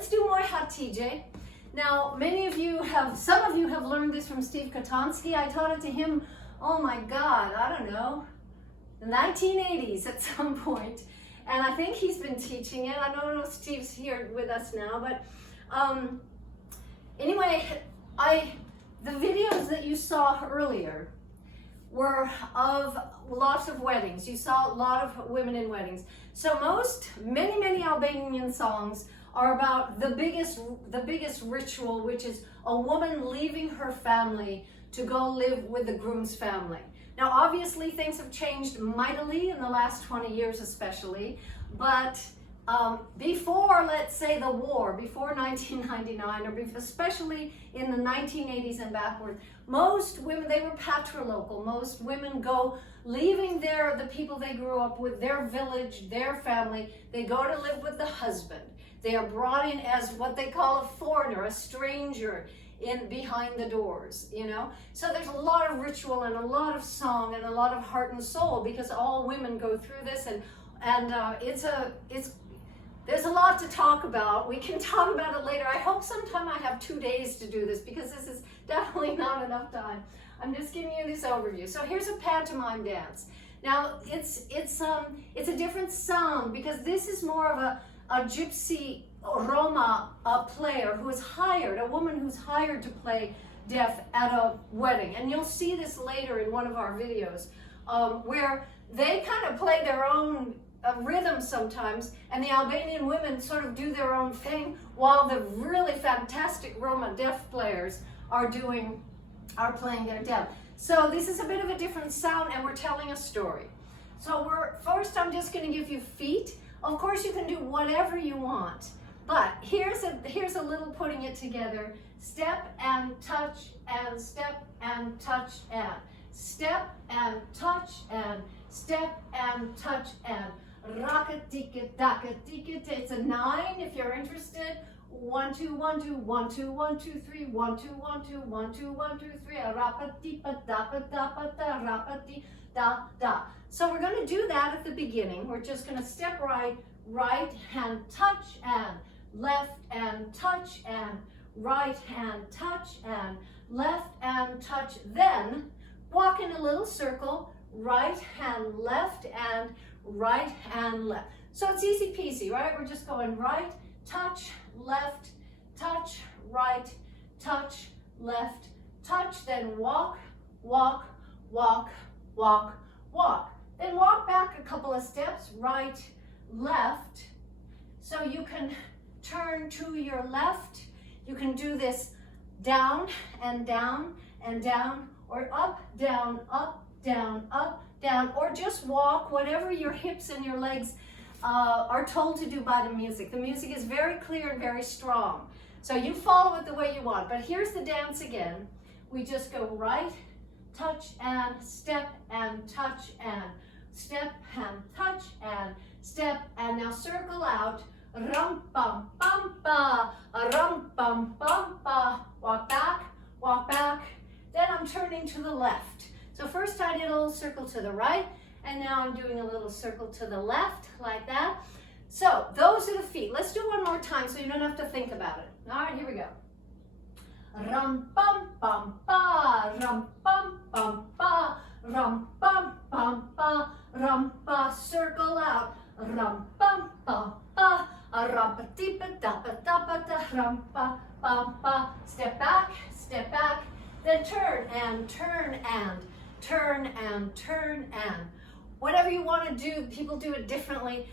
let's do Moj Hatixhe. Now, some of you have learned this from Steve Kotansky. I taught it to him, oh my God, I don't know, the 1980s at some point. And I think he's been teaching it. I don't know if Steve's here with us now, but anyway, the videos that you saw earlier were of lots of weddings. You saw a lot of women in weddings. So many Albanian songs are about the biggest ritual, which is a woman leaving her family to go live with the groom's family. Now, obviously, things have changed mightily in the last 20 years especially, but before, let's say, the war, before 1999, or especially in the 1980s and backward, most women, they were patrilocal. Most women go, leaving the people they grew up with, their village, their family, they go to live with the husband. They are brought in as what they call a foreigner, a stranger, in behind the doors, you know. So there's a lot of ritual and a lot of song and a lot of heart and soul, because all women go through this, and there's a lot to talk about. We can talk about it later. I hope sometime I have 2 days to do this, because this is definitely not enough time. I'm just giving you this overview. So here's a pantomime dance. Now it's a different sound, because this is more of a gypsy Roma player who is hired, a woman who's hired to play deaf at a wedding. And you'll see this later in one of our videos, where they kind of play their own rhythm sometimes, and the Albanian women sort of do their own thing, while the really fantastic Roma deaf players are playing their deaf. So this is a bit of a different sound, and we're telling a story. So first I'm just going to give you feet. Of course, you can do whatever you want, but here's a little putting it together. Step and touch and step and touch and step and touch and step and touch and raka-tika-taka-tika. It's a 9 if you're interested. 1 2 1 2 1 2 1 2 3 1 2 1 2 1 2 1 2 3 rapa-ti-pa-da-pa-da-pa-da rapa-ti-da-da. So we're going to do that at the beginning. We're just going to step right hand touch and left and touch and right hand touch and left and touch. Then walk in a little circle, right hand left and right hand left. So it's easy peasy, right? We're just going right, touch, left, touch, right, touch, left, touch, then walk, walk, walk, walk, walk. Then walk back a couple of steps, right, left. So you can turn to your left. You can do this down and down and down, or up, down, or just walk, whatever your hips and your legs are told to do by the music. The music is very clear and very strong. So you follow it the way you want. But here's the dance again. We just go right, touch and step and touch and step and touch and step, and now circle out. Rum bum bum ba, rum bum bum ba. Walk back. Then I'm turning to the left. So first I did a little circle to the right, and now I'm doing a little circle to the left, like that. So those are the feet. Let's do one more time so you don't have to think about it. All right, here we go. Rum bum bum ba, rum bum bum ba, rum bum bum ba, rum ba. Circle out. Rum bum bum ba, rum pa ti pa da pa da pa da, rum ba bum ba. Step back, then turn and turn and turn and turn and whatever you want to do. People do it differently,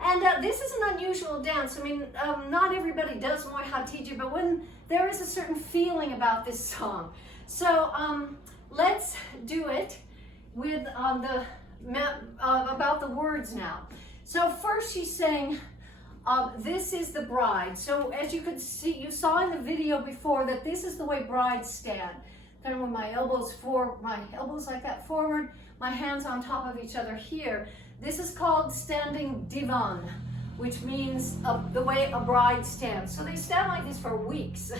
and this is an unusual dance. I mean, not everybody does Moj Hatixhe, but when there is a certain feeling about this song. So let's do it with about the words now. So first she's saying, this is the bride. So as you could see, you saw in the video before that this is the way brides stand. Kind of with my elbows like that forward, my hands on top of each other here. This is called standing divan, which means the way a bride stands. So they stand like this for weeks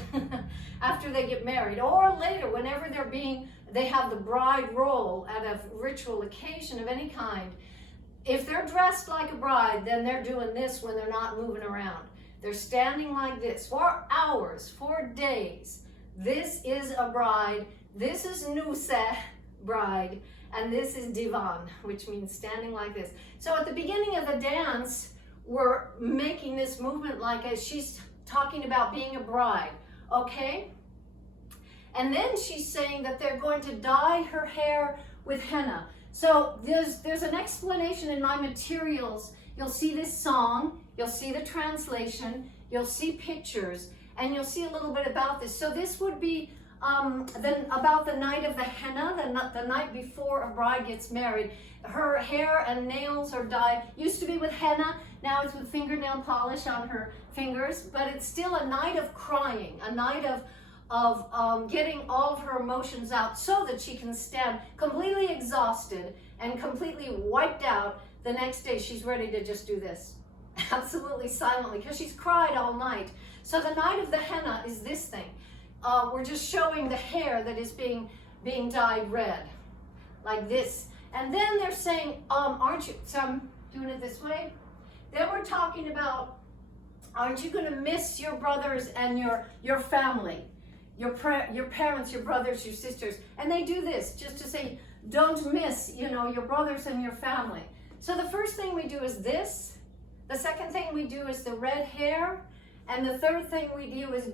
after they get married, or later, whenever they have the bride role at a ritual occasion of any kind. If they're dressed like a bride, then they're doing this when they're not moving around. They're standing like this for hours, for days. This is a bride. This is Nuse, bride. And this is divan, which means standing like this. So at the beginning of the dance, we're making this movement like as she's talking about being a bride, okay? And then she's saying that they're going to dye her hair with henna. So there's an explanation in my materials. You'll see this song, you'll see the translation, you'll see pictures, and you'll see a little bit about this. So this would be then about the night of the henna, the night before a bride gets married. Her hair and nails are dyed. Used to be with henna, now it's with fingernail polish on her fingers, but it's still a night of crying, a night of getting all of her emotions out so that she can stand completely exhausted and completely wiped out. The next day she's ready to just do this, absolutely silently, because she's cried all night. So the night of the henna is this thing. We're just showing the hair that is being dyed red, like this. And then they're saying, aren't you, so I'm doing it this way. Then we're talking about, aren't you going to miss your brothers and your family, your parents, your brothers, your sisters? And they do this just to say, don't miss, your brothers and your family. So the first thing we do is this. The second thing we do is the red hair. And the third thing we do is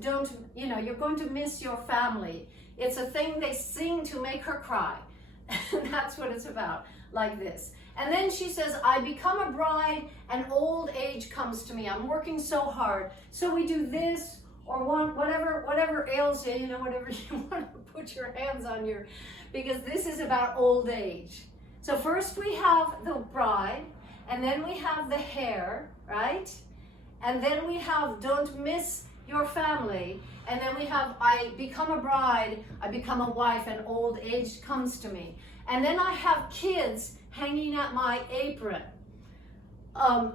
you're going to miss your family. It's a thing they sing to make her cry. And that's what it's about, like this. And then she says, I become a bride and old age comes to me. I'm working so hard. So we do this or whatever ails you, whatever you want to put your hands on because this is about old age. So first we have the bride, and then we have the hair, right? And then we have don't miss your family. And then we have I become a bride, I become a wife, and old age comes to me. And then I have kids hanging at my apron.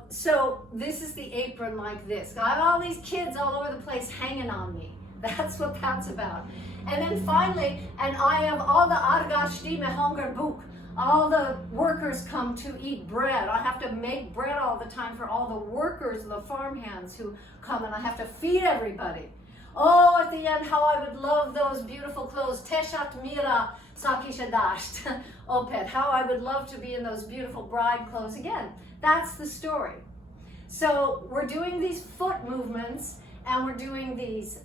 So this is the apron like this. I have all these kids all over the place hanging on me. That's what that's about. And then finally, and I have all the argashti mehonger book. All the workers come to eat bread. I have to make bread all the time for all the workers and the farmhands who come, and I have to feed everybody. Oh, at the end, how I would love those beautiful clothes. Teshat mira sakishadasht. Opet, how I would love to be in those beautiful bride clothes again. That's the story. So we're doing these foot movements, and we're doing these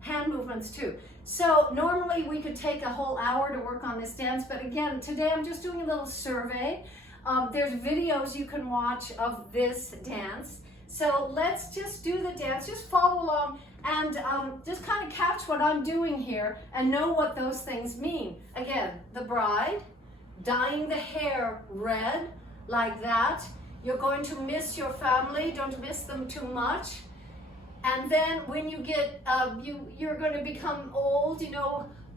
hand movements too. So normally we could take a whole hour to work on this dance, but again, today I'm just doing a little survey. There's videos you can watch of this dance. So let's just do the dance, just follow along and just kind of catch what I'm doing here and know what those things mean. Again, the bride, dyeing the hair red like that. You're going to miss your family, don't miss them too much. And then when you get, you're going to become old,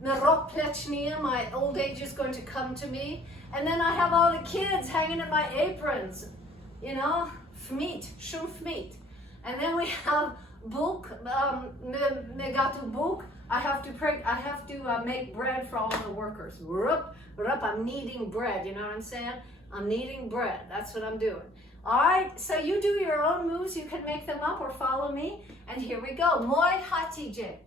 my old age is going to come to me. And then I have all the kids hanging at my aprons, fmeet, shum fmeet. And then we have book, megatu book. I have to make bread for all the workers. Rup, I'm kneading bread, you know what I'm saying? I'm kneading bread, that's what I'm doing. All right, so you do your own moves. You can make them up or follow me. And here we go. Moj Hatixhe.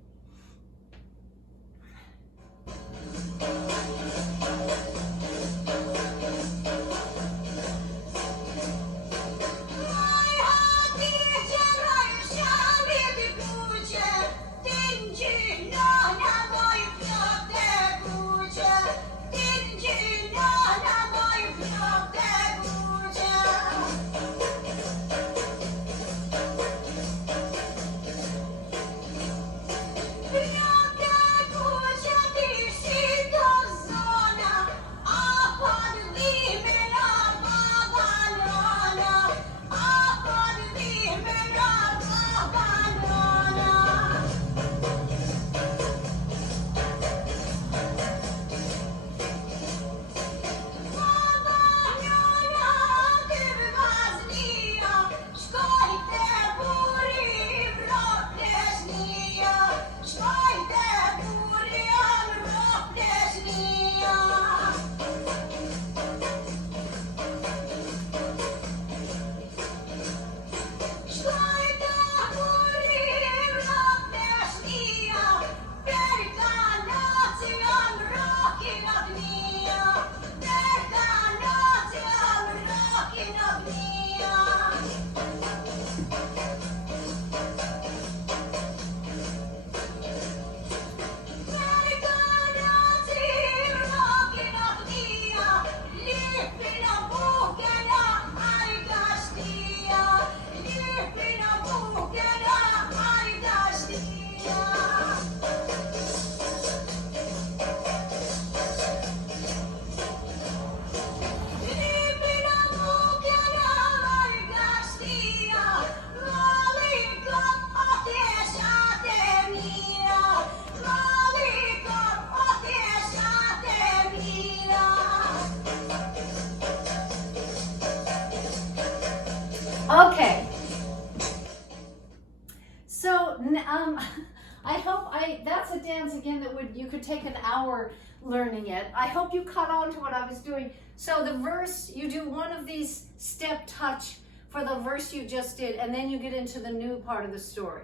I hope that's a dance again that you could take an hour learning it. I hope you caught on to what I was doing. So the verse, you do one of these step touch for the verse you just did, and then you get into the new part of the story.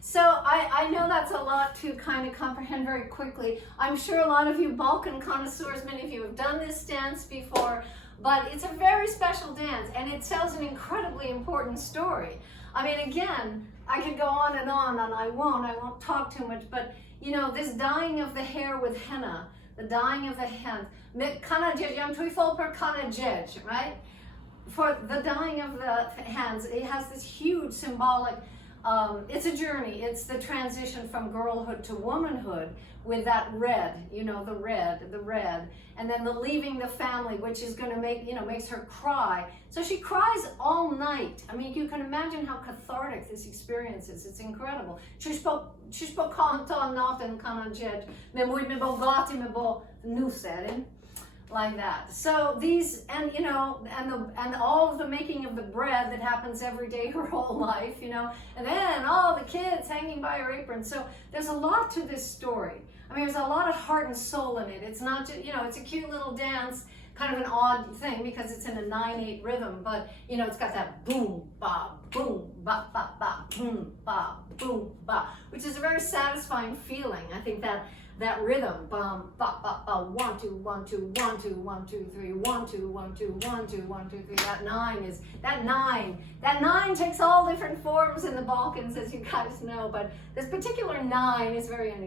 So I know that's a lot to kind of comprehend very quickly. I'm sure a lot of you Balkan connoisseurs, many of you have done this dance before, but it's a very special dance, and it tells an incredibly important story. I mean, again, I could go on, and I won't talk too much, but you know, this dyeing of the hair with henna, the dyeing of the hands, right? For the dyeing of the hands, it has this huge symbolic, it's a journey. It's the transition from girlhood to womanhood with that red, you know, the red, and then the leaving the family, which is going to make, you know, makes her cry. So she cries all night. I mean, you can imagine how cathartic this experience is. It's incredible. Like that. So these, and you know, and all of the making of the bread that happens every day her whole life, you know, and then all the kids hanging by her apron. So there's a lot to this story. I mean, there's a lot of heart and soul in it. It's not just, you know, it's a cute little dance, kind of an odd thing because it's in a 9/8 rhythm, but you know, it's got that boom, ba, boom, ba, boom, ba, boom, ba, which is a very satisfying feeling. I think that rhythm, bum, ba, ba, ba, 1, 2, 1, 2, 1, 2, 1, 2, 3, 1, 2, 1, 2, 1, 2, 1, 2, 3. That nine takes all different forms in the Balkans, as you guys know, but this particular 9 is very unusual.